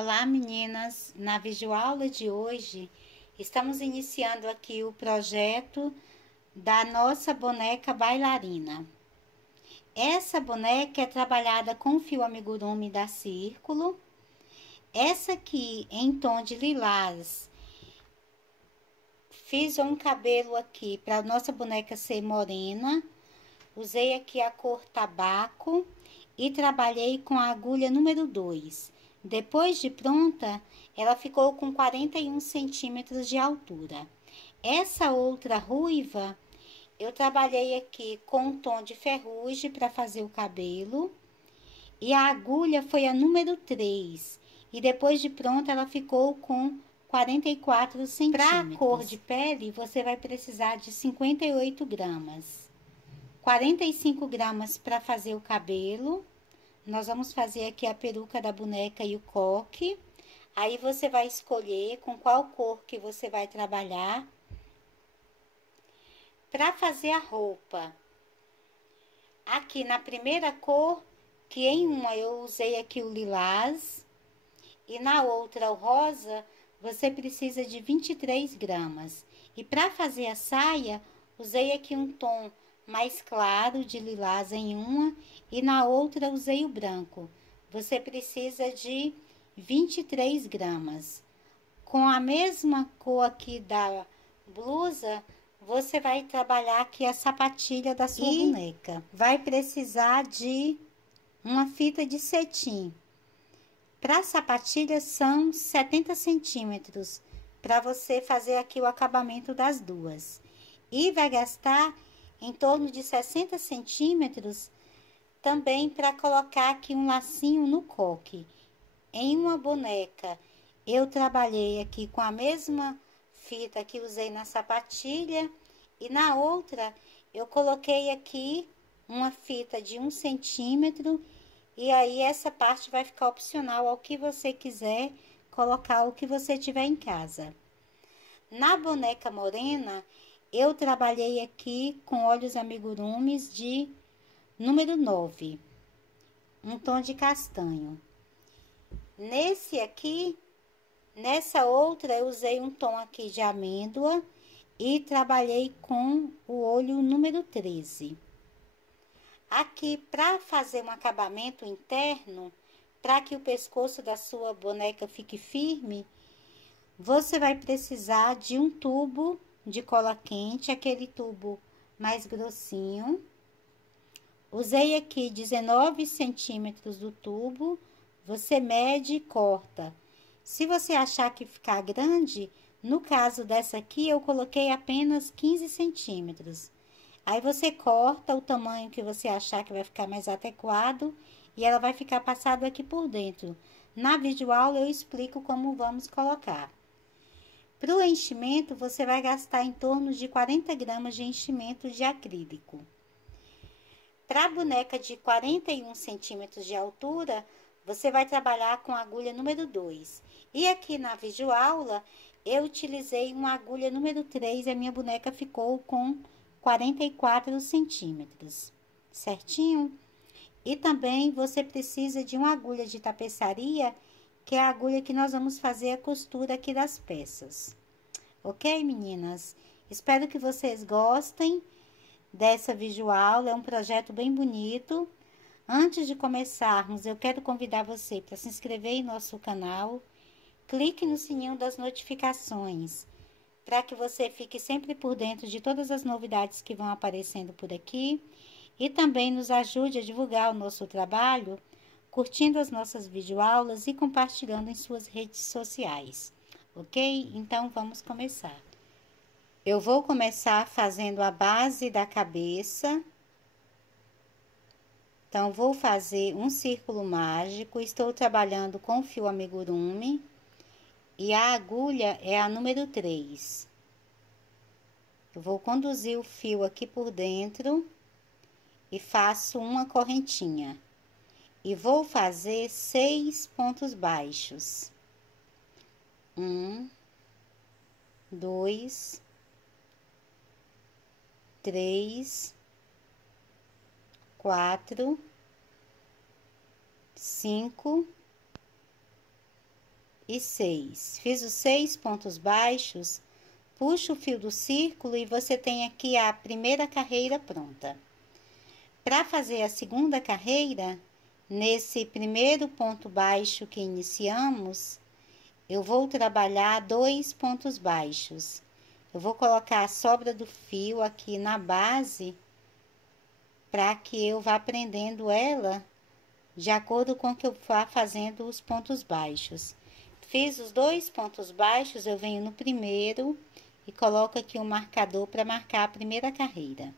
Olá meninas, na videoaula de hoje estamos iniciando aqui o projeto da nossa boneca bailarina. Essa boneca é trabalhada com fio amigurumi da Círculo. Essa aqui em tom de lilás, fiz um cabelo aqui para a nossa boneca ser morena. Usei aqui a cor tabaco e trabalhei com a agulha número 2. Depois de pronta, ela ficou com 41 centímetros de altura. Essa outra ruiva, eu trabalhei aqui com um tom de ferrugem para fazer o cabelo. E a agulha foi a número 3. E depois de pronta, ela ficou com 44 centímetros. Para a cor de pele, você vai precisar de 58 gramas. 45 gramas para fazer o cabelo. Nós vamos fazer aqui a peruca da boneca e o coque. Aí você vai escolher com qual cor que você vai trabalhar. Para fazer a roupa, aqui na primeira cor, que em uma eu usei aqui o lilás e na outra o rosa, você precisa de 23 gramas. E para fazer a saia, usei aqui um tom mais claro de lilás em uma e na outra usei o branco. Você precisa de 23 gramas. Com a mesma cor aqui da blusa, você vai trabalhar aqui a sapatilha da sua boneca. Vai precisar de uma fita de cetim. Para a sapatilha são 70 centímetros, para você fazer aqui o acabamento das duas. E vai gastar em torno de 60 centímetros também para colocar aqui um lacinho no coque. Em uma boneca, eu trabalhei aqui com a mesma fita que usei na sapatilha e na outra eu coloquei aqui uma fita de 1 centímetro e aí essa parte vai ficar opcional ao que você quiser colocar, o que você tiver em casa. Na boneca morena, eu trabalhei aqui com olhos amigurumis de número 9, um tom de castanho. Nesse aqui, nessa outra, eu usei um tom aqui de amêndoa e trabalhei com o olho número 13. Aqui, para fazer um acabamento interno, para que o pescoço da sua boneca fique firme, você vai precisar de um tubo de cola quente, aquele tubo mais grossinho. Usei aqui 19 centímetros do tubo, você mede e corta. Se você achar que ficar grande, no caso dessa aqui, eu coloquei apenas 15 centímetros. Aí você corta o tamanho que você achar que vai ficar mais adequado e ela vai ficar passado aqui por dentro. Na videoaula eu explico como vamos colocar. Para o enchimento, você vai gastar em torno de 40 gramas de enchimento de acrílico. Para a boneca de 41 centímetros de altura, você vai trabalhar com a agulha número 2. E aqui na videoaula, eu utilizei uma agulha número 3 e a minha boneca ficou com 44 centímetros, certinho? E também você precisa de uma agulha de tapeçaria, que é a agulha que nós vamos fazer a costura aqui das peças. Ok, meninas? Espero que vocês gostem dessa videoaula, é um projeto bem bonito. Antes de começarmos, eu quero convidar você para se inscrever em nosso canal. Clique no sininho das notificações, para que você fique sempre por dentro de todas as novidades que vão aparecendo por aqui. E também nos ajude a divulgar o nosso trabalho, curtindo as nossas videoaulas e compartilhando em suas redes sociais. Ok? Então, vamos começar. Eu vou começar fazendo a base da cabeça. Então, vou fazer um círculo mágico. Estou trabalhando com fio amigurumi. E a agulha é a número 3. Eu vou conduzir o fio aqui por dentro e faço uma correntinha. E vou fazer 6 pontos baixos. 1, 2, 3, 4, 5, e 6. Fiz os 6 pontos baixos, puxo o fio do círculo e você tem aqui a primeira carreira pronta. Para fazer a segunda carreira, nesse primeiro ponto baixo que iniciamos, eu vou trabalhar 2 pontos baixos. Eu vou colocar a sobra do fio aqui na base, para que eu vá prendendo ela de acordo com que eu vá fazendo os pontos baixos. Fiz os 2 pontos baixos, eu venho no primeiro e coloco aqui um marcador para marcar a primeira carreira.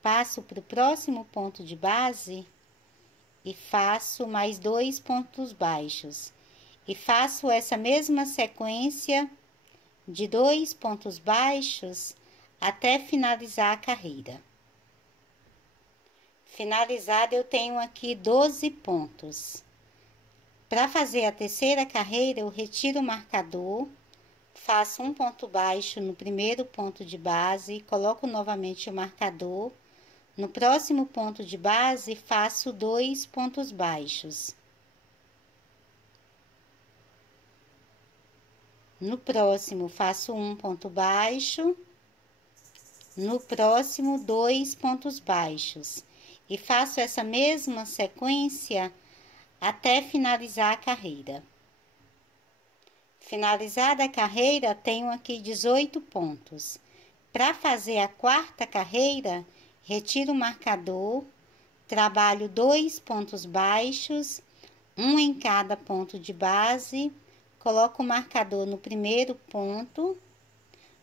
Passo para o próximo ponto de base e faço mais 2 pontos baixos. E faço essa mesma sequência de 2 pontos baixos até finalizar a carreira. Finalizada, eu tenho aqui 12 pontos. Para fazer a terceira carreira, eu retiro o marcador, faço um ponto baixo no primeiro ponto de base, coloco novamente o marcador. No próximo ponto de base, faço 2 pontos baixos. No próximo, faço um ponto baixo. No próximo, 2 pontos baixos. E faço essa mesma sequência até finalizar a carreira. Finalizada a carreira, tenho aqui 18 pontos. Para fazer a quarta carreira, retiro o marcador, trabalho 2 pontos baixos, um em cada ponto de base, coloco o marcador no primeiro ponto.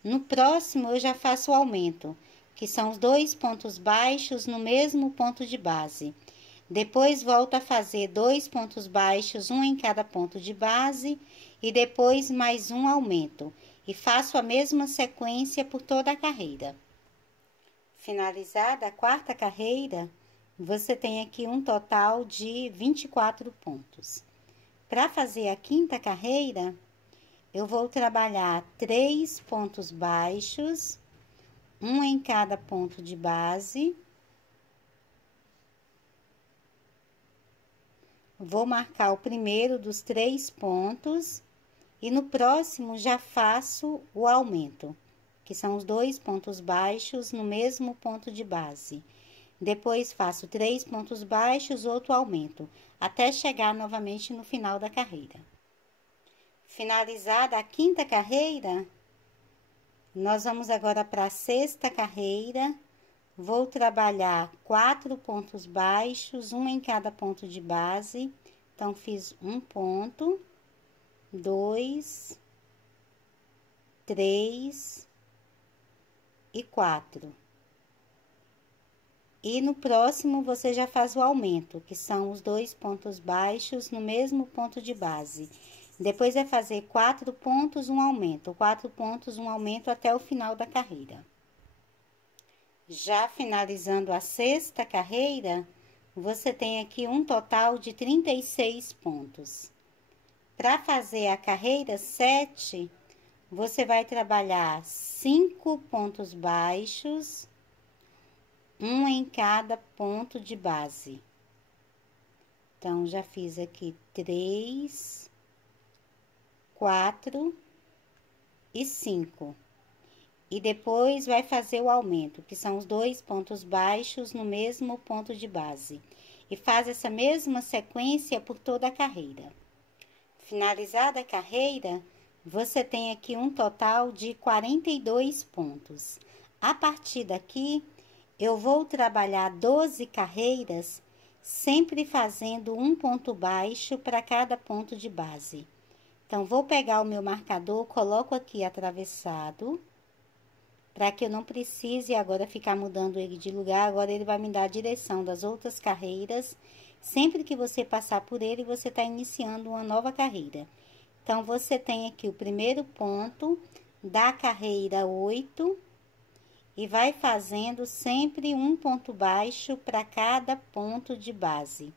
No próximo, eu já faço o aumento, que são os 2 pontos baixos no mesmo ponto de base. Depois, volto a fazer 2 pontos baixos, um em cada ponto de base, e depois mais um aumento. E faço a mesma sequência por toda a carreira. Finalizada a quarta carreira, você tem aqui um total de 24 pontos. Para fazer a quinta carreira, eu vou trabalhar 3 pontos baixos, um em cada ponto de base. Vou marcar o primeiro dos 3 pontos e no próximo já faço o aumento, que são os 2 pontos baixos no mesmo ponto de base. Depois faço 3 pontos baixos, outro aumento, até chegar novamente no final da carreira. Finalizada a quinta carreira, nós vamos agora para a sexta carreira. Vou trabalhar 4 pontos baixos, um em cada ponto de base. Então, fiz um ponto, 2, 3 e 4. E no próximo, você já faz o aumento, que são os 2 pontos baixos no mesmo ponto de base. Depois, é fazer 4 pontos, um aumento, 4 pontos, um aumento até o final da carreira. Já finalizando a sexta carreira, você tem aqui um total de 36 pontos. Para fazer a carreira 7, você vai trabalhar 5 pontos baixos, um em cada ponto de base. Então, já fiz aqui 3, 4 e 5. E depois vai fazer o aumento, que são os 2 pontos baixos no mesmo ponto de base. E faz essa mesma sequência por toda a carreira. Finalizada a carreira, você tem aqui um total de 42 pontos. A partir daqui, eu vou trabalhar 12 carreiras, sempre fazendo um ponto baixo para cada ponto de base. Então, vou pegar o meu marcador, coloco aqui atravessado, para que eu não precise agora ficar mudando ele de lugar. Agora, ele vai me dar a direção das outras carreiras. Sempre que você passar por ele, você está iniciando uma nova carreira. Então, você tem aqui o primeiro ponto da carreira 8 e vai fazendo sempre um ponto baixo para cada ponto de base.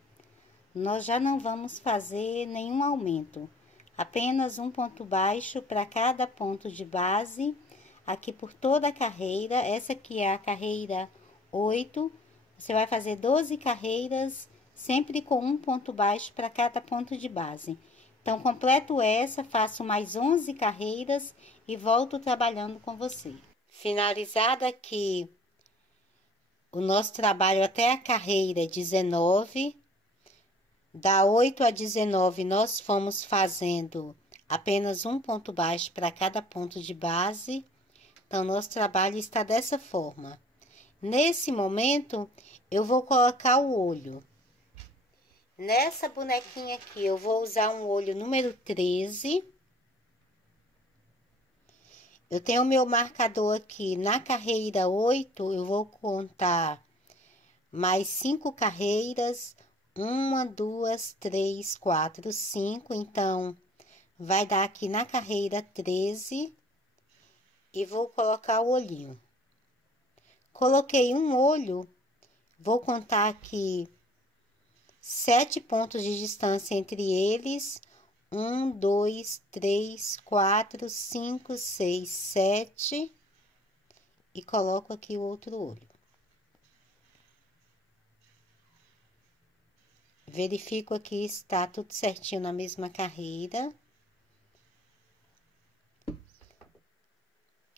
Nós já não vamos fazer nenhum aumento, apenas um ponto baixo para cada ponto de base. Aqui por toda a carreira, essa aqui é a carreira 8, você vai fazer 12 carreiras, sempre com um ponto baixo para cada ponto de base. Então, completo essa, faço mais 11 carreiras e volto trabalhando com você. Finalizado aqui o nosso trabalho até a carreira 19, da 8 a 19 nós fomos fazendo apenas um ponto baixo para cada ponto de base. Então, nosso trabalho está dessa forma. Nesse momento, eu vou colocar o olho. Nessa bonequinha aqui, eu vou usar um olho número 13. Eu tenho o meu marcador aqui na carreira 8, eu vou contar mais 5 carreiras. 1, 2, 3, 4, 5. Então, vai dar aqui na carreira 13. E vou colocar o olhinho. Coloquei um olho, vou contar aqui 7 pontos de distância entre eles. 1, 2, 3, 4, 5, 6, 7. E coloco aqui o outro olho. Verifico aqui, está tudo certinho na mesma carreira.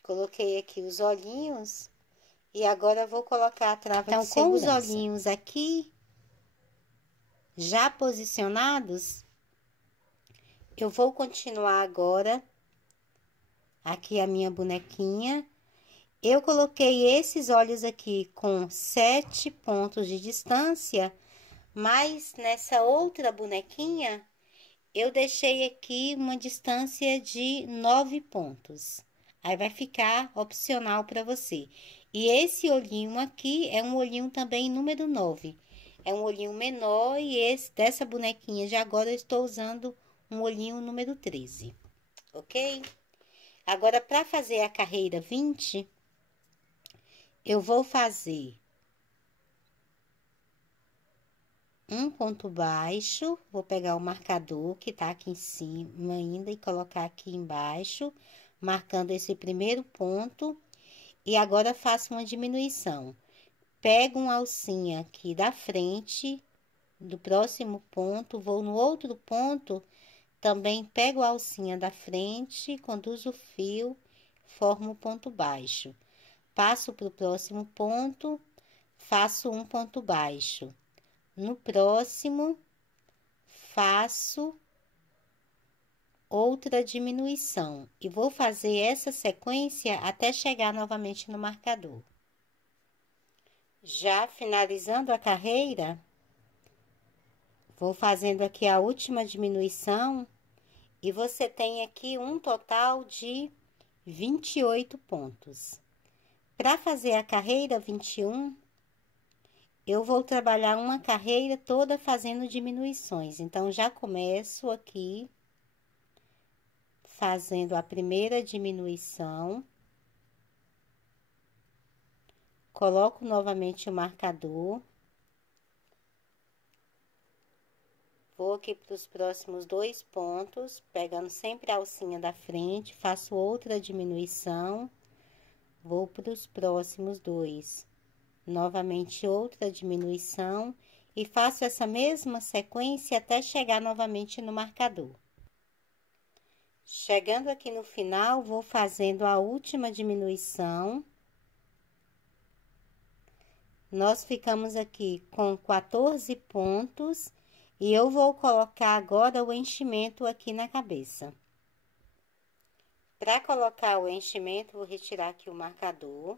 Coloquei aqui os olhinhos. E agora vou colocar a trava de segurança. Então, com os olhinhos aqui já posicionados, eu vou continuar agora aqui a minha bonequinha. Eu coloquei esses olhos aqui com 7 pontos de distância, mas nessa outra bonequinha, eu deixei aqui uma distância de 9 pontos. Aí, vai ficar opcional para você. E esse olhinho aqui é um olhinho também número 9. É um olhinho menor e esse dessa bonequinha de agora eu estou usando um olhinho número 13, ok? Agora, para fazer a carreira 20, eu vou fazer um ponto baixo, vou pegar o marcador que tá aqui em cima ainda e colocar aqui embaixo, marcando esse primeiro ponto. E agora, faço uma diminuição. Pego uma alcinha aqui da frente, do próximo ponto, vou no outro ponto, também pego a alcinha da frente, conduzo o fio, formo o ponto baixo. Passo para o próximo ponto, faço um ponto baixo. No próximo, faço outra diminuição. E vou fazer essa sequência até chegar novamente no marcador. Já finalizando a carreira, vou fazendo aqui a última diminuição e você tem aqui um total de 28 pontos. Para fazer a carreira 21, eu vou trabalhar uma carreira toda fazendo diminuições. Então, já começo aqui fazendo a primeira diminuição. Coloco novamente o marcador. Vou aqui para os próximos 2 pontos, pegando sempre a alcinha da frente, faço outra diminuição. Vou para os próximos 2. Novamente outra diminuição e faço essa mesma sequência até chegar novamente no marcador. Chegando aqui no final, vou fazendo a última diminuição. Nós ficamos aqui com 14 pontos e eu vou colocar agora o enchimento aqui na cabeça. Para colocar o enchimento, vou retirar aqui o marcador,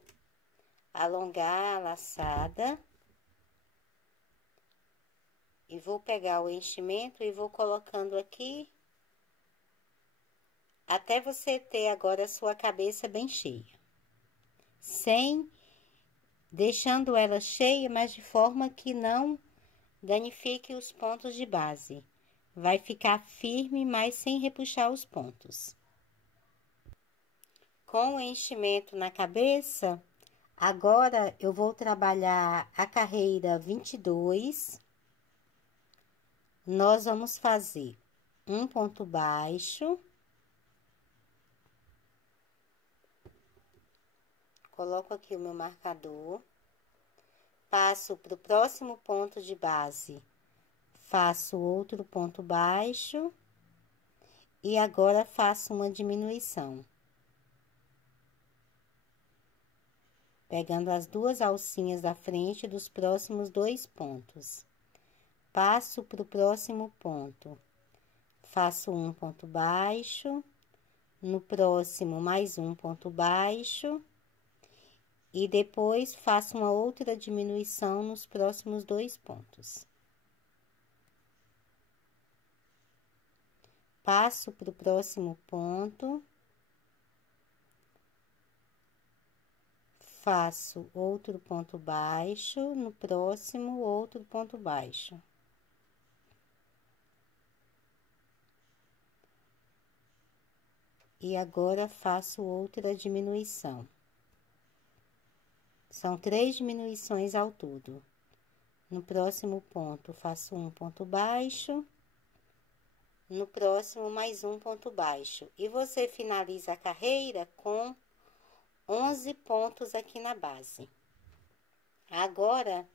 alongar a laçada. E vou pegar o enchimento e vou colocando aqui, até você ter agora a sua cabeça bem cheia. Deixando ela cheia, mas de forma que não danifique os pontos de base. Vai ficar firme, mas sem repuxar os pontos. Com o enchimento na cabeça, agora eu vou trabalhar a carreira 22. Nós vamos fazer um ponto baixo. Coloco aqui o meu marcador. Passo para o próximo ponto de base. Faço outro ponto baixo. E agora faço uma diminuição. Pegando as duas alcinhas da frente dos próximos 2 pontos. Passo para o próximo ponto. Faço um ponto baixo. No próximo, mais um ponto baixo. E depois faço uma outra diminuição nos próximos 2 pontos. Passo para o próximo ponto. Faço outro ponto baixo, no próximo, outro ponto baixo. E agora faço outra diminuição. São 3 diminuições ao todo. No próximo ponto, faço um ponto baixo. No próximo, mais um ponto baixo. E você finaliza a carreira com 11 pontos aqui na base. Agora,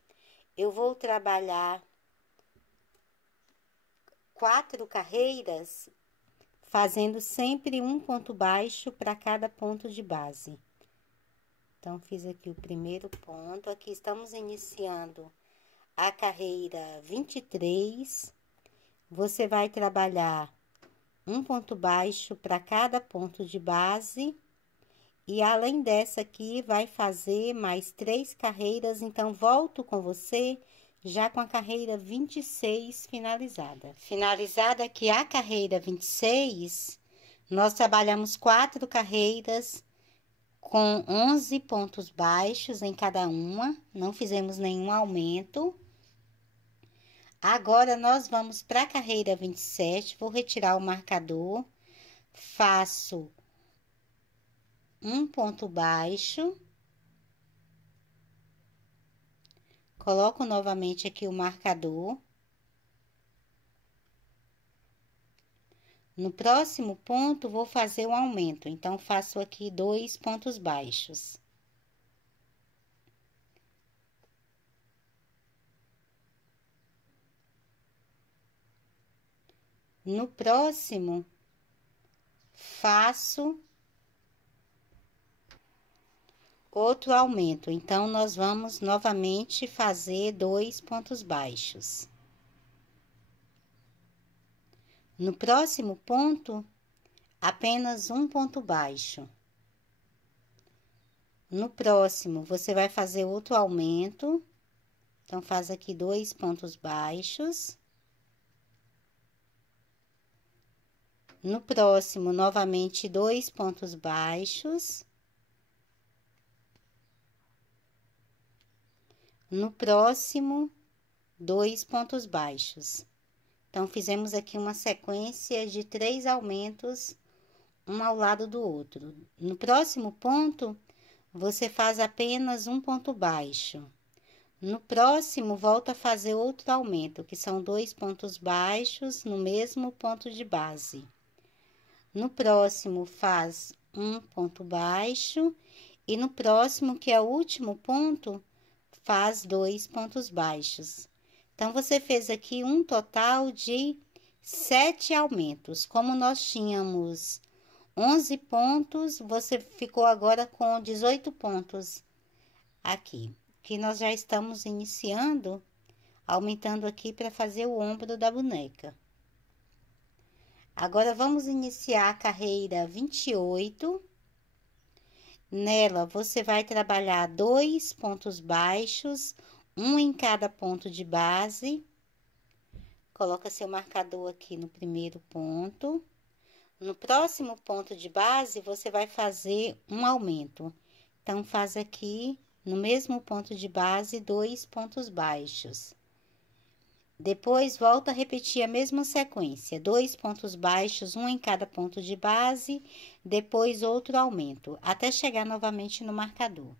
eu vou trabalhar 4 carreiras, fazendo sempre um ponto baixo para cada ponto de base. Então, fiz aqui o primeiro ponto. Aqui estamos iniciando a carreira 23. Você vai trabalhar um ponto baixo para cada ponto de base. E além dessa aqui, vai fazer mais 3 carreiras. Então, volto com você já com a carreira 26 finalizada. Finalizada aqui a carreira 26, nós trabalhamos 4 carreiras com 11 pontos baixos em cada uma. Não fizemos nenhum aumento. Agora, nós vamos para a carreira 27, vou retirar o marcador, faço um ponto baixo, coloco novamente aqui o marcador. No próximo ponto, vou fazer um aumento, então, faço aqui 2 pontos baixos. No próximo, faço outro aumento. Então, nós vamos novamente fazer 2 pontos baixos. No próximo ponto, apenas um ponto baixo. No próximo, você vai fazer outro aumento. Então, faz aqui 2 pontos baixos. No próximo, novamente, 2 pontos baixos. No próximo, 2 pontos baixos. Então, fizemos aqui uma sequência de 3 aumentos, um ao lado do outro. No próximo ponto, você faz apenas um ponto baixo. No próximo, volta a fazer outro aumento, que são 2 pontos baixos no mesmo ponto de base. No próximo, faz um ponto baixo. E no próximo, que é o último ponto, faz 2 pontos baixos. Então, você fez aqui um total de 7 aumentos. Como nós tínhamos 11 pontos, você ficou agora com 18 pontos aqui. Que nós já estamos iniciando, aumentando aqui para fazer o ombro da boneca. Agora, vamos iniciar a carreira 28. Nela, você vai trabalhar 2 pontos baixos, um em cada ponto de base. Coloca seu marcador aqui no primeiro ponto. No próximo ponto de base, você vai fazer um aumento. Então, faz aqui, no mesmo ponto de base, 2 pontos baixos. Depois, volta a repetir a mesma sequência. 2 pontos baixos, um em cada ponto de base. Depois, outro aumento, até chegar novamente no marcador.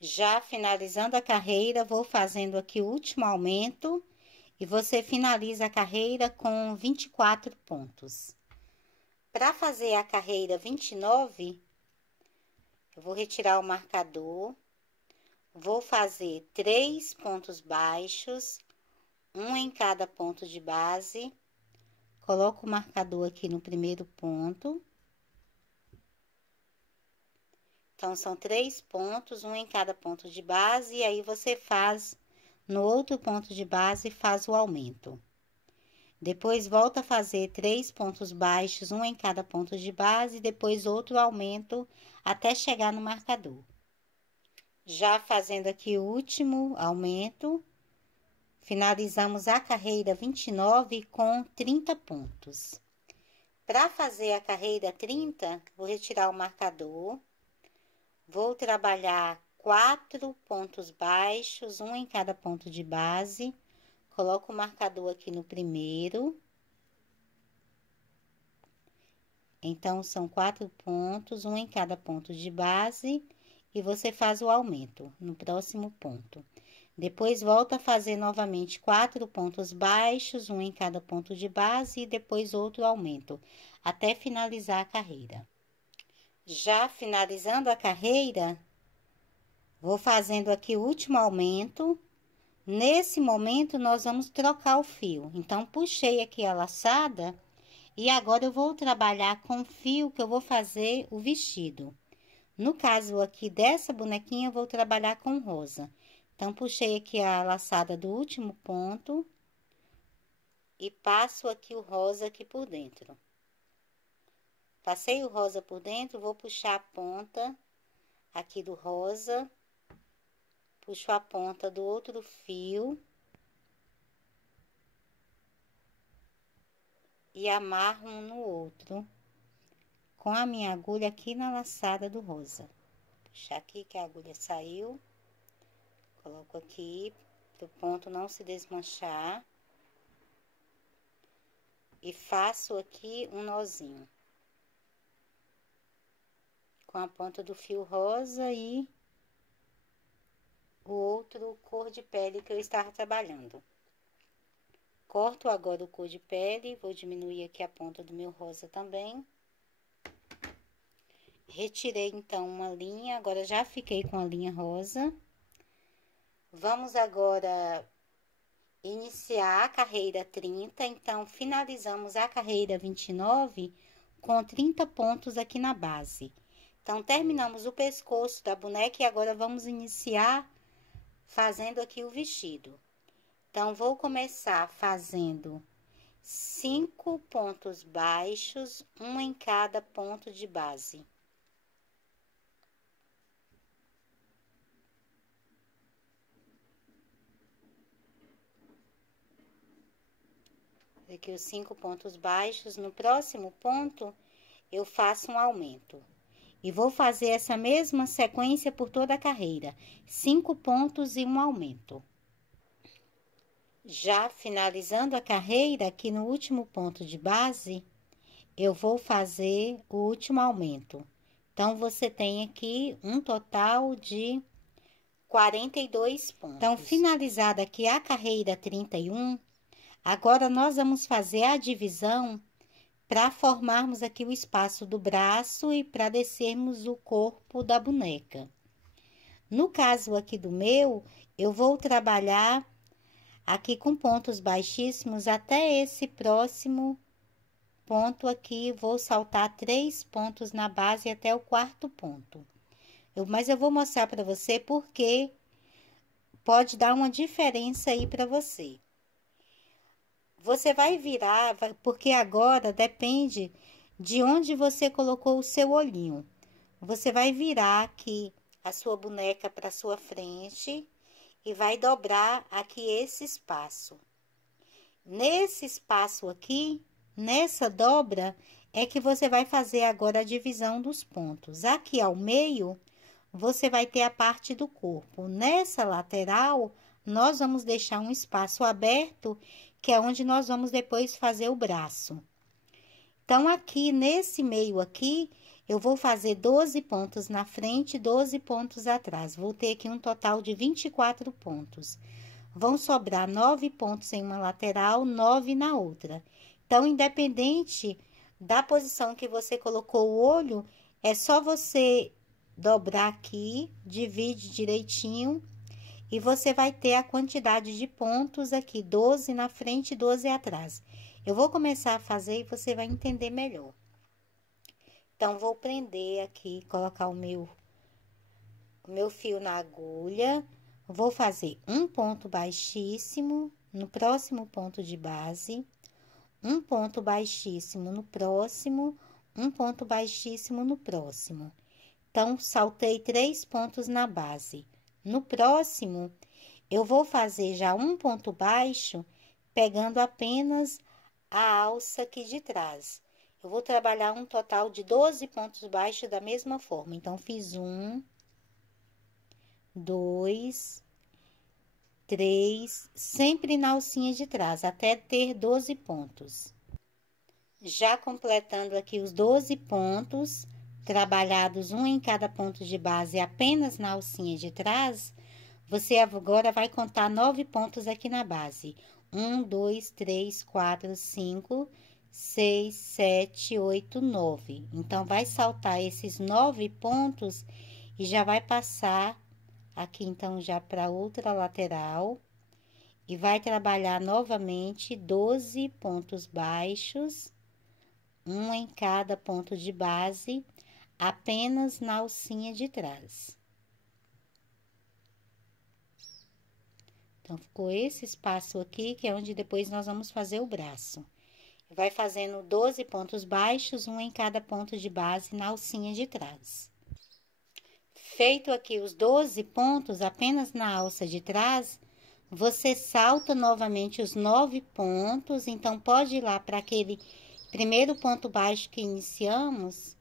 Já finalizando a carreira, vou fazendo aqui o último aumento. E você finaliza a carreira com 24 pontos. Para fazer a carreira 29, eu vou retirar o marcador. Vou fazer 3 pontos baixos, um em cada ponto de base. Coloco o marcador aqui no primeiro ponto. Então, são 3 pontos, um em cada ponto de base, e aí você faz no outro ponto de base, faz o aumento. Depois, volta a fazer 3 pontos baixos, um em cada ponto de base, depois outro aumento, até chegar no marcador. Já fazendo aqui o último aumento, finalizamos a carreira 29 com 30 pontos. Para fazer a carreira 30, vou retirar o marcador, vou trabalhar 4 pontos baixos, um em cada ponto de base, coloco o marcador aqui no primeiro. Então, são 4 pontos, um em cada ponto de base, e você faz o aumento no próximo ponto. Depois, volta a fazer novamente 4 pontos baixos, um em cada ponto de base, e depois outro aumento, até finalizar a carreira. Já finalizando a carreira, vou fazendo aqui o último aumento. Nesse momento, nós vamos trocar o fio. Então, puxei aqui a laçada e agora eu vou trabalhar com o fio que eu vou fazer o vestido. No caso aqui dessa bonequinha, eu vou trabalhar com rosa. Então, puxei aqui a laçada do último ponto e passo aqui o rosa aqui por dentro. Passei o rosa por dentro, vou puxar a ponta aqui do rosa. Puxo a ponta do outro fio e amarro um no outro com a minha agulha aqui na laçada do rosa. Puxar aqui que a agulha saiu, coloco aqui para o ponto não se desmanchar e faço aqui um nozinho com a ponta do fio rosa e o outro cor de pele que eu estava trabalhando. Corto agora o cor de pele, vou diminuir aqui a ponta do meu rosa também. Retirei então uma linha, agora já fiquei com a linha rosa. Vamos agora iniciar a carreira 30, então finalizamos a carreira 29 com 30 pontos aqui na base. Então, terminamos o pescoço da boneca e agora vamos iniciar fazendo aqui o vestido. Então, vou começar fazendo 5 pontos baixos, um em cada ponto de base. Aqui os 5 pontos baixos. No próximo ponto, eu faço um aumento. E vou fazer essa mesma sequência por toda a carreira. 5 pontos e um aumento. Já finalizando a carreira, aqui no último ponto de base, eu vou fazer o último aumento. Então, você tem aqui um total de 42 pontos. Então, finalizada aqui a carreira 31, agora nós vamos fazer a divisão para formarmos aqui o espaço do braço e para descermos o corpo da boneca. No caso aqui do meu, eu vou trabalhar aqui com pontos baixíssimos até esse próximo ponto aqui, vou saltar 3 pontos na base até o 4º ponto. Mas eu vou mostrar para você porque pode dar uma diferença aí para você. Você vai virar, porque agora depende de onde você colocou o seu olhinho. Você vai virar aqui a sua boneca para sua frente e vai dobrar aqui esse espaço. Nesse espaço aqui, nessa dobra, é que você vai fazer agora a divisão dos pontos. Aqui ao meio, você vai ter a parte do corpo. Nessa lateral, nós vamos deixar um espaço aberto, que é onde nós vamos depois fazer o braço. Então, aqui, nesse meio aqui, eu vou fazer 12 pontos na frente e 12 pontos atrás. Vou ter aqui um total de 24 pontos. Vão sobrar 9 pontos em uma lateral, 9 na outra. Então, independente da posição que você colocou o olho, é só você dobrar aqui, divide direitinho e você vai ter a quantidade de pontos aqui, 12 na frente e 12 atrás. Eu vou começar a fazer e você vai entender melhor. Então, vou prender aqui, colocar o meu fio na agulha, vou fazer um ponto baixíssimo no próximo ponto de base, um ponto baixíssimo no próximo, um ponto baixíssimo no próximo. Então, saltei 3 pontos na base. No próximo, eu vou fazer já um ponto baixo, pegando apenas a alça aqui de trás. Eu vou trabalhar um total de 12 pontos baixos da mesma forma. Então, fiz 1, 2, 3, sempre na alcinha de trás, até ter 12 pontos. Já completando aqui os 12 pontos, trabalhados um em cada ponto de base apenas na alcinha de trás, você agora vai contar 9 pontos aqui na base. 1, 2, 3, 4, 5, 6, 7, 8, 9. Então, vai saltar esses 9 pontos e já vai passar aqui, então, já para outra lateral. E vai trabalhar novamente 12 pontos baixos, um em cada ponto de base, apenas na alcinha de trás. Então, ficou esse espaço aqui, que é onde depois nós vamos fazer o braço. Vai fazendo 12 pontos baixos, um em cada ponto de base na alcinha de trás. Feito aqui os 12 pontos, apenas na alça de trás, você salta novamente os 9 pontos, então, pode ir lá para aquele primeiro ponto baixo que iniciamos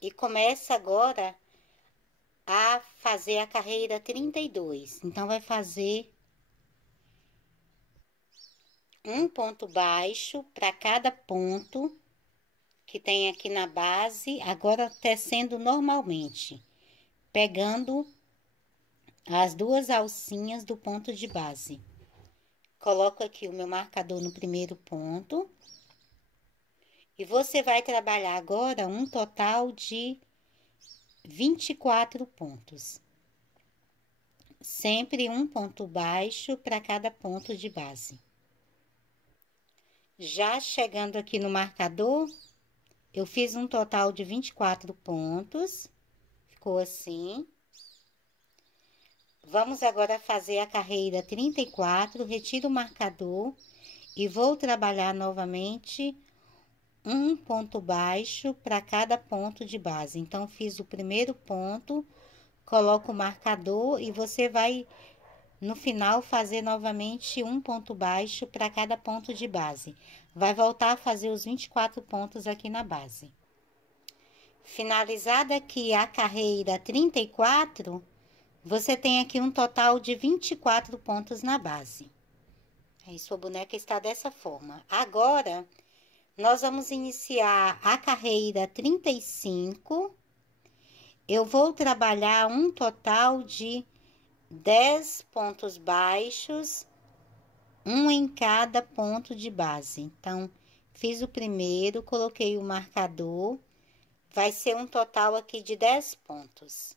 e começa agora a fazer a carreira 32. Então, vai fazer um ponto baixo para cada ponto que tem aqui na base, agora tecendo normalmente, pegando as duas alcinhas do ponto de base. Coloco aqui o meu marcador no primeiro ponto. E você vai trabalhar agora um total de 24 pontos. Sempre um ponto baixo para cada ponto de base. Já chegando aqui no marcador, eu fiz um total de 24 pontos. Ficou assim. Vamos agora fazer a carreira 34, retiro o marcador e vou trabalhar novamente um ponto baixo para cada ponto de base. Então, fiz o primeiro ponto, coloco o marcador e você vai, no final, fazer novamente um ponto baixo para cada ponto de base. Vai voltar a fazer os 24 pontos aqui na base. Finalizada aqui a carreira 34, você tem aqui um total de 24 pontos na base. Aí, sua boneca está dessa forma. Agora, nós vamos iniciar a carreira 35. Eu vou trabalhar um total de 10 pontos baixos, um em cada ponto de base. Então, fiz o primeiro, coloquei o marcador, vai ser um total aqui de 10 pontos.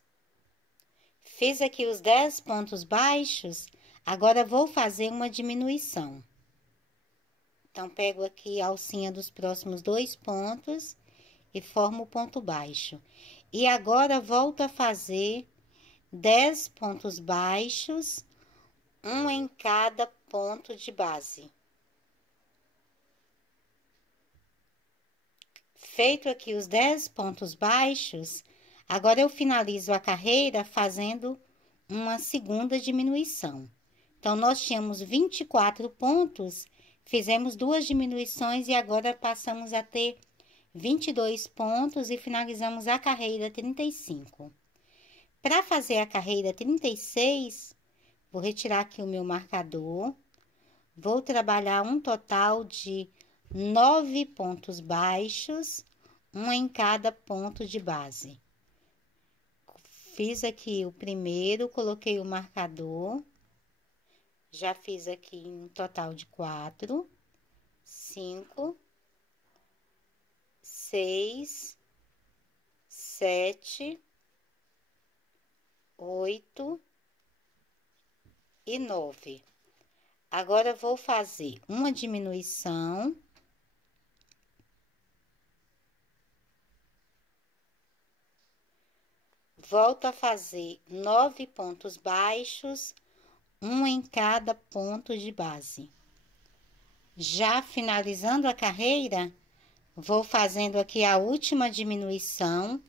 Fiz aqui os 10 pontos baixos, agora vou fazer uma diminuição. Então, pego aqui a alcinha dos próximos 2 pontos e formo o ponto baixo. E agora, volto a fazer 10 pontos baixos, um em cada ponto de base. Feito aqui os 10 pontos baixos, agora eu finalizo a carreira fazendo uma segunda diminuição. Então, nós tínhamos 24 pontos, fizemos 2 diminuições e agora passamos a ter 22 pontos e finalizamos a carreira 35. Para fazer a carreira 36, vou retirar aqui o meu marcador, vou trabalhar um total de 9 pontos baixos, um em cada ponto de base. Fiz aqui o primeiro, coloquei o marcador, já fiz aqui um total de 4, 5, 6, 7, 8, e 9. Agora, eu vou fazer uma diminuição. Volto a fazer 9 pontos baixos, um em cada ponto de base. Já finalizando a carreira, vou fazendo aqui a última diminuição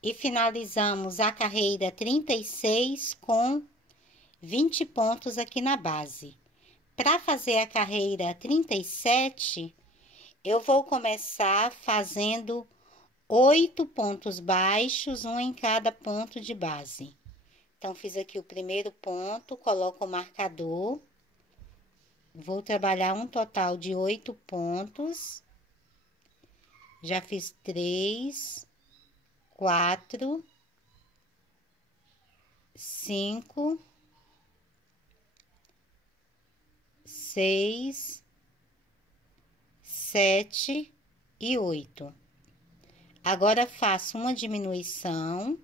e finalizamos a carreira 36 com 20 pontos aqui na base. Para fazer a carreira 37, eu vou começar fazendo 8 pontos baixos, um em cada ponto de base. Então, fiz aqui o primeiro ponto, coloco o marcador. Vou trabalhar um total de 8 pontos. Já fiz 3, 4, 5, 6, 7 e 8. Agora, faço uma diminuição.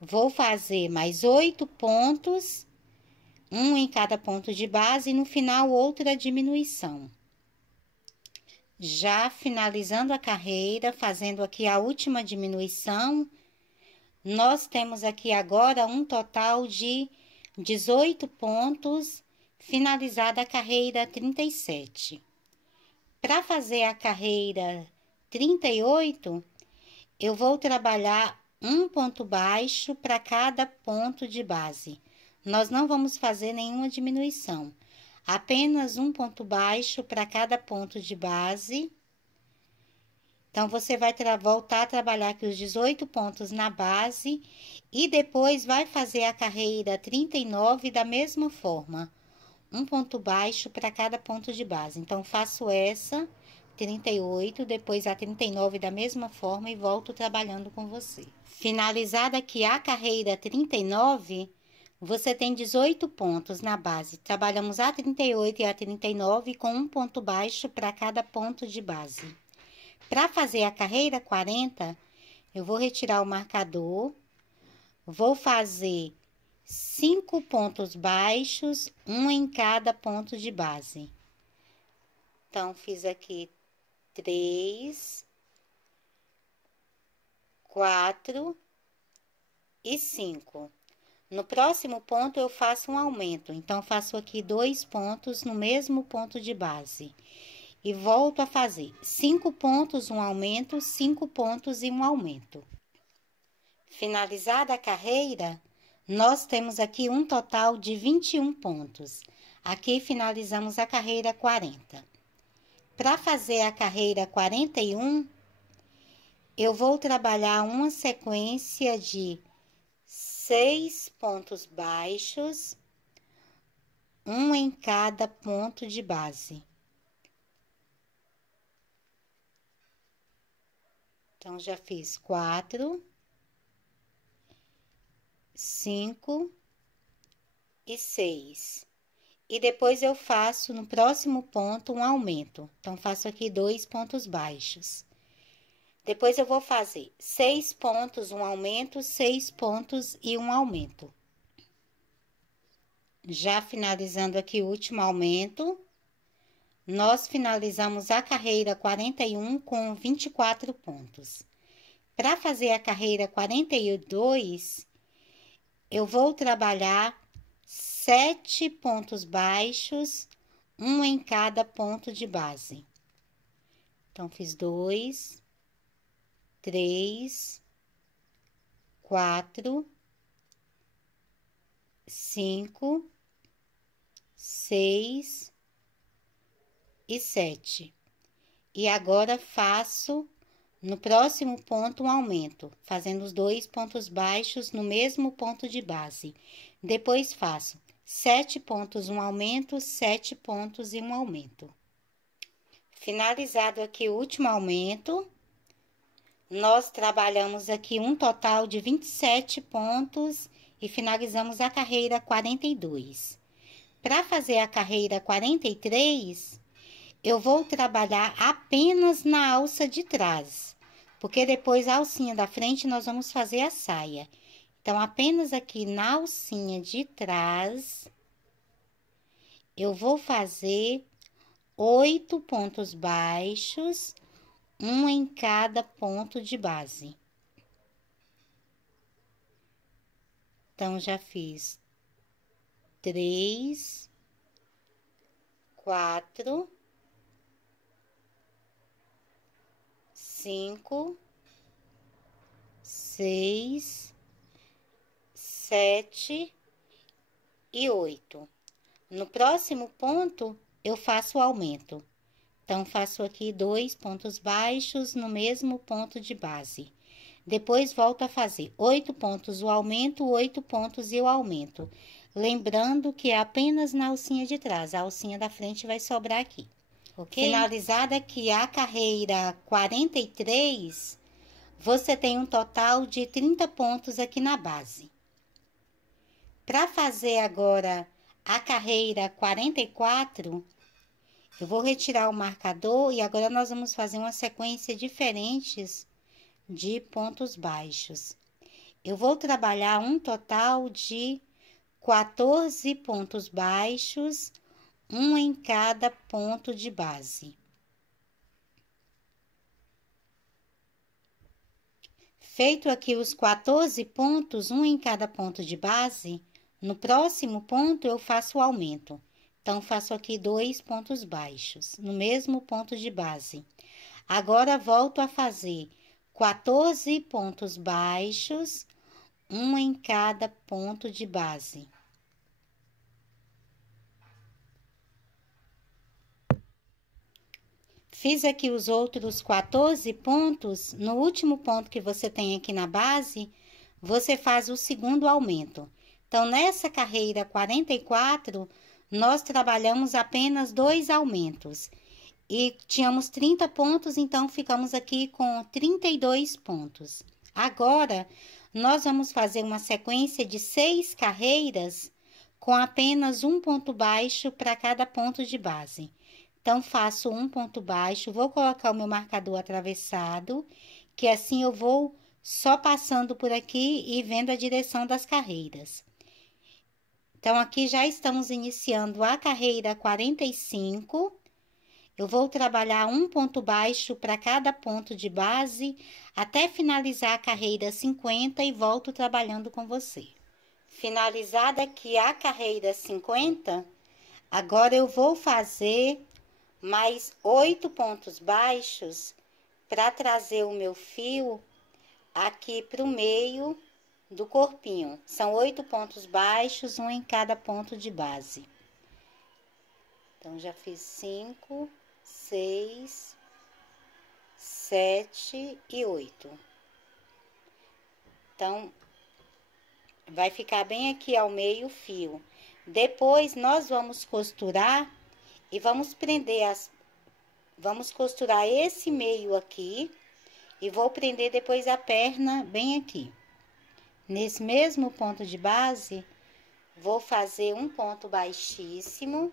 Vou fazer mais 8 pontos, um em cada ponto de base, e no final, outra diminuição. Já finalizando a carreira, fazendo aqui a última diminuição, nós temos aqui agora um total de 18 pontos, finalizada a carreira 37. Para fazer a carreira 38, eu vou trabalhar um ponto baixo para cada ponto de base. Nós não vamos fazer nenhuma diminuição, apenas um ponto baixo para cada ponto de base. Então, você vai voltar a trabalhar aqui os 18 pontos na base e depois vai fazer a carreira 39 da mesma forma. Um ponto baixo para cada ponto de base. Então, faço essa 38, depois a 39 da mesma forma e volto trabalhando com você. Finalizada aqui a carreira 39, você tem 18 pontos na base. Trabalhamos a 38 e a 39 com um ponto baixo para cada ponto de base. Para fazer a carreira 40, eu vou retirar o marcador, vou fazer 5 pontos baixos, um em cada ponto de base. Então, fiz aqui 3, 4 e 5. No próximo ponto, eu faço um aumento. Então, faço aqui 2 pontos no mesmo ponto de base. E volto a fazer 5 pontos, um aumento, 5 pontos e um aumento. Finalizada a carreira, nós temos aqui um total de 21 pontos. Aqui finalizamos a carreira 40. Para fazer a carreira 41, eu vou trabalhar uma sequência de 6 pontos baixos, um em cada ponto de base. Então, já fiz 4, 5 e 6. E depois eu faço no próximo ponto um aumento. Então, faço aqui 2 pontos baixos. Depois eu vou fazer 6 pontos, um aumento, 6 pontos e um aumento. Já finalizando aqui o último aumento, nós finalizamos a carreira 41 com 24 pontos. Para fazer a carreira 42, eu vou trabalhar 7 pontos baixos, um em cada ponto de base. Então, fiz 2, 3, 4, 5, 6 e 7. E agora, faço no próximo ponto um aumento, fazendo os 2 pontos baixos no mesmo ponto de base. Depois, faço 7 pontos, um aumento, 7 pontos e um aumento. Finalizado aqui o último aumento, nós trabalhamos aqui um total de 27 pontos e finalizamos a carreira 42. Para fazer a carreira 43, eu vou trabalhar apenas na alça de trás, porque depois a alcinha da frente nós vamos fazer a saia. Então, apenas aqui na alcinha de trás, eu vou fazer 8 pontos baixos, um em cada ponto de base. Então, já fiz 3, 4, 5, 6, 7 e 8. No próximo ponto, eu faço o aumento. Então, faço aqui 2 pontos baixos no mesmo ponto de base. Depois, volto a fazer 8 pontos o aumento, 8 pontos e o aumento. Lembrando que é apenas na alcinha de trás, a alcinha da frente vai sobrar aqui, ok? Finalizada aqui a carreira 43, você tem um total de 30 pontos aqui na base. Para fazer agora a carreira 44, eu vou retirar o marcador e agora nós vamos fazer uma sequência diferentes de pontos baixos. Eu vou trabalhar um total de 14 pontos baixos, um em cada ponto de base. Feito aqui os 14 pontos, um em cada ponto de base, no próximo ponto eu faço o aumento. Então, faço aqui 2 pontos baixos, no mesmo ponto de base. Agora, volto a fazer 14 pontos baixos, um em cada ponto de base. Fiz aqui os outros 14 pontos, no último ponto que você tem aqui na base, você faz o segundo aumento. Então, nessa carreira 44, nós trabalhamos apenas 2 aumentos. E tínhamos 30 pontos, então ficamos aqui com 32 pontos. Agora, nós vamos fazer uma sequência de 6 carreiras com apenas um ponto baixo para cada ponto de base. Então, faço um ponto baixo, vou colocar o meu marcador atravessado, que assim eu vou só passando por aqui e vendo a direção das carreiras. Então, aqui já estamos iniciando a carreira 45. Eu vou trabalhar um ponto baixo para cada ponto de base, até finalizar a carreira 50 e volto trabalhando com você. Finalizada aqui a carreira 50, agora eu vou fazer mais 8 pontos baixos para trazer o meu fio aqui para o meio do corpinho. São 8 pontos baixos, um em cada ponto de base. Então, já fiz 5, 6, 7 e 8. Então, vai ficar bem aqui ao meio o fio. Depois, nós vamos costurar e vamos prender vamos costurar esse meio aqui e vou prender depois a perna bem aqui. Nesse mesmo ponto de base, vou fazer um ponto baixíssimo.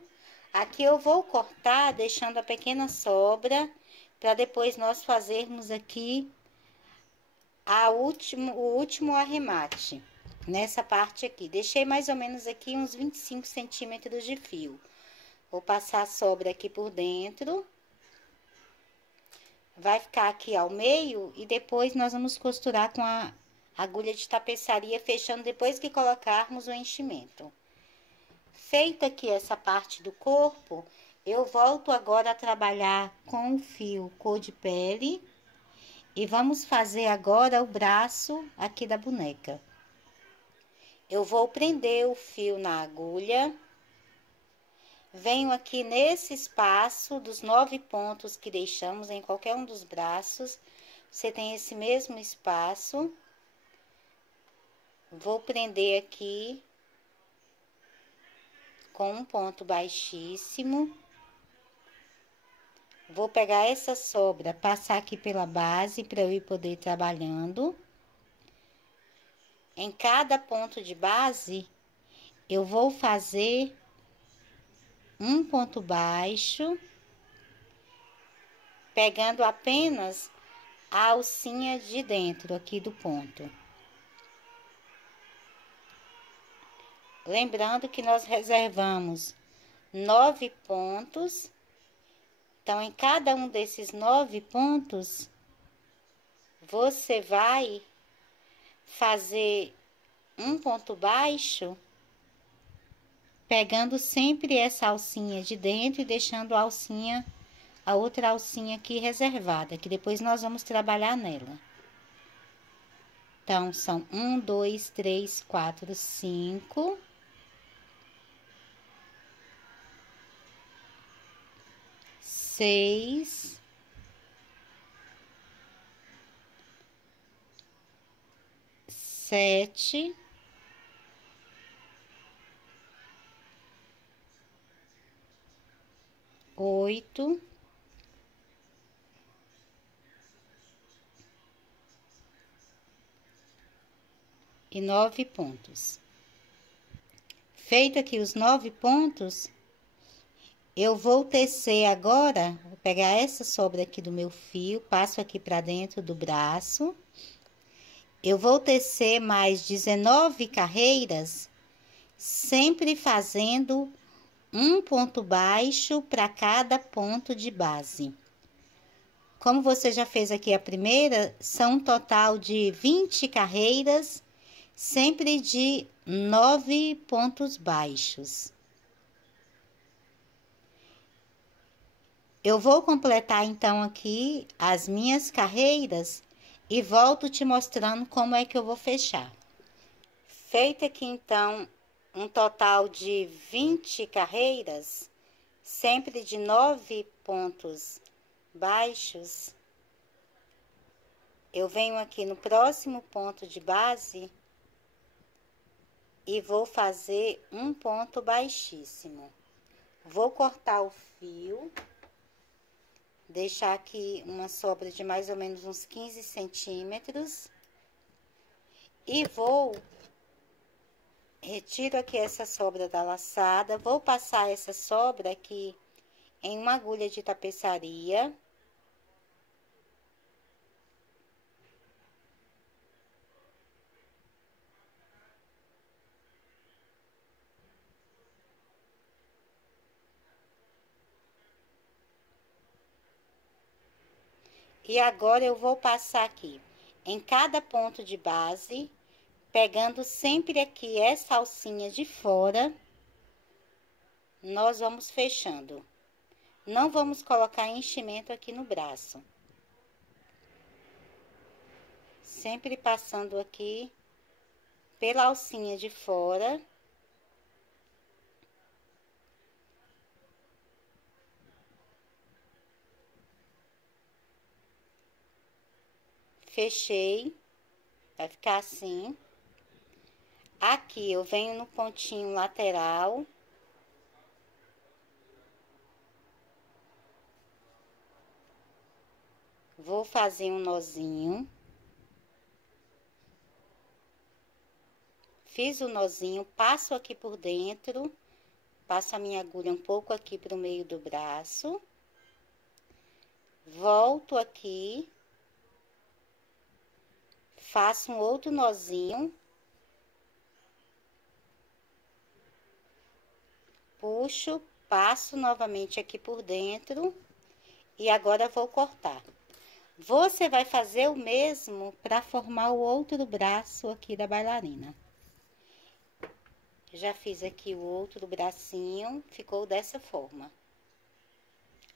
Aqui eu vou cortar, deixando a pequena sobra, para depois nós fazermos aqui o último arremate, nessa parte aqui. Deixei mais ou menos aqui uns 25 centímetros de fio. Vou passar a sobra aqui por dentro. Vai ficar aqui ao meio e depois nós vamos costurar com a agulha de tapeçaria, fechando depois que colocarmos o enchimento. Feita aqui essa parte do corpo, eu volto agora a trabalhar com o fio cor de pele e vamos fazer agora o braço aqui da boneca. Eu vou prender o fio na agulha, venho aqui nesse espaço dos 9 pontos que deixamos em qualquer um dos braços, você tem esse mesmo espaço, vou prender aqui com um ponto baixíssimo. Vou pegar essa sobra, passar aqui pela base para eu ir poder ir trabalhando. Em cada ponto de base, eu vou fazer um ponto baixo, pegando apenas a alcinha de dentro aqui do ponto. Lembrando que nós reservamos 9 pontos. Então, em cada um desses 9 pontos, você vai fazer um ponto baixo, pegando sempre essa alcinha de dentro e deixando a outra alcinha aqui reservada, que depois nós vamos trabalhar nela. Então, são 1, 2, 3, 4, 5. 6. 7. 8. E 9 pontos. Feito aqui os 9 pontos, eu vou tecer agora, vou pegar essa sobra aqui do meu fio, passo aqui pra dentro do braço. Eu vou tecer mais 19 carreiras, sempre fazendo um ponto baixo para cada ponto de base. Como você já fez aqui a primeira, são um total de 20 carreiras, sempre de 9 pontos baixos. Eu vou completar então aqui as minhas carreiras e volto te mostrando como é que eu vou fechar. Feito aqui então um total de 20 carreiras, sempre de 9 pontos baixos, eu venho aqui no próximo ponto de base e vou fazer um ponto baixíssimo. Vou cortar o fio, deixar aqui uma sobra de mais ou menos uns 15 centímetros e retiro aqui essa sobra da laçada, vou passar essa sobra aqui em uma agulha de tapeçaria. E agora eu vou passar aqui em cada ponto de base, pegando sempre aqui essa alcinha de fora, nós vamos fechando. Não vamos colocar enchimento aqui no braço. Sempre passando aqui pela alcinha de fora. Fechei, vai ficar assim. Aqui eu venho no pontinho lateral. Vou fazer um nozinho. Fiz o nozinho, passo aqui por dentro, passo a minha agulha um pouco aqui pro meio do braço. Volto aqui. Faço um outro nozinho. Puxo, passo novamente aqui por dentro. E agora vou cortar. Você vai fazer o mesmo para formar o outro braço aqui da bailarina. Já fiz aqui o outro bracinho, ficou dessa forma.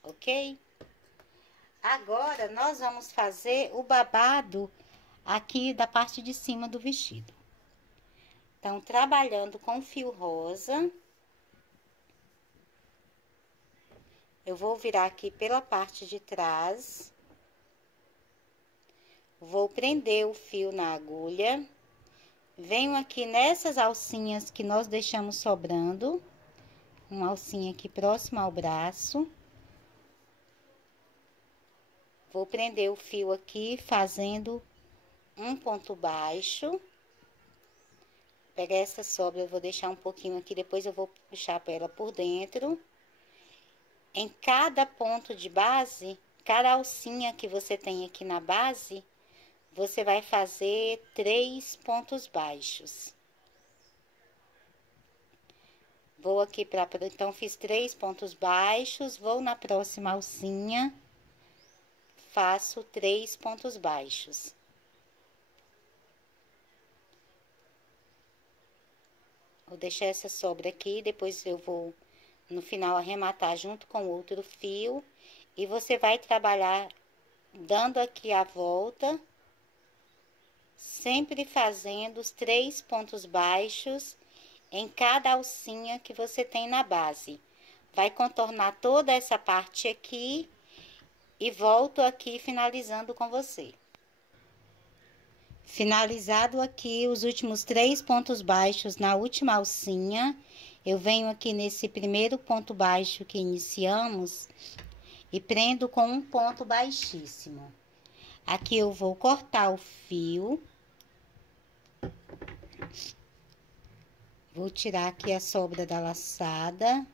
Ok? Agora, nós vamos fazer o babado aqui da parte de cima do vestido. Então, trabalhando com fio rosa, eu vou virar aqui pela parte de trás, vou prender o fio na agulha, venho aqui nessas alcinhas que nós deixamos sobrando, uma alcinha aqui próxima ao braço, vou prender o fio aqui fazendo um ponto baixo. Pegar essa sobra, eu vou deixar um pouquinho aqui, depois eu vou puxar ela por dentro. Em cada ponto de base, cada alcinha que você tem aqui na base, você vai fazer 3 pontos baixos. Vou aqui então, fiz 3 pontos baixos, vou na próxima alcinha, faço 3 pontos baixos. Vou deixar essa sobra aqui, depois eu vou, no final, arrematar junto com outro fio. E você vai trabalhar dando aqui a volta, sempre fazendo os 3 pontos baixos em cada alcinha que você tem na base. Vai contornar toda essa parte aqui e volto aqui finalizando com você. Finalizado aqui os últimos 3 pontos baixos na última alcinha, eu venho aqui nesse primeiro ponto baixo que iniciamos e prendo com um ponto baixíssimo. Aqui eu vou cortar o fio. Vou tirar aqui a sobra da laçada.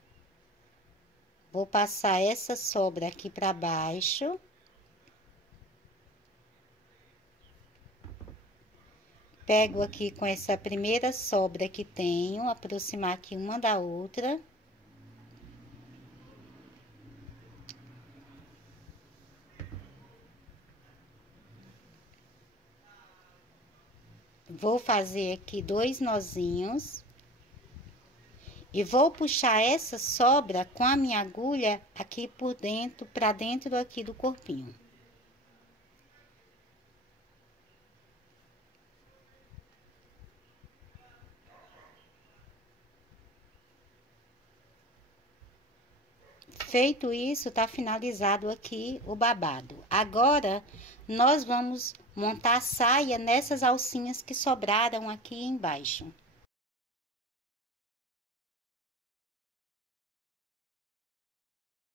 Vou passar essa sobra aqui para baixo. Pego aqui com essa primeira sobra que tenho, aproximar aqui uma da outra. Vou fazer aqui 2 nozinhos. E vou puxar essa sobra com a minha agulha aqui por dentro, pra dentro aqui do corpinho. Feito isso, tá finalizado aqui o babado. Agora, nós vamos montar a saia nessas alcinhas que sobraram aqui embaixo.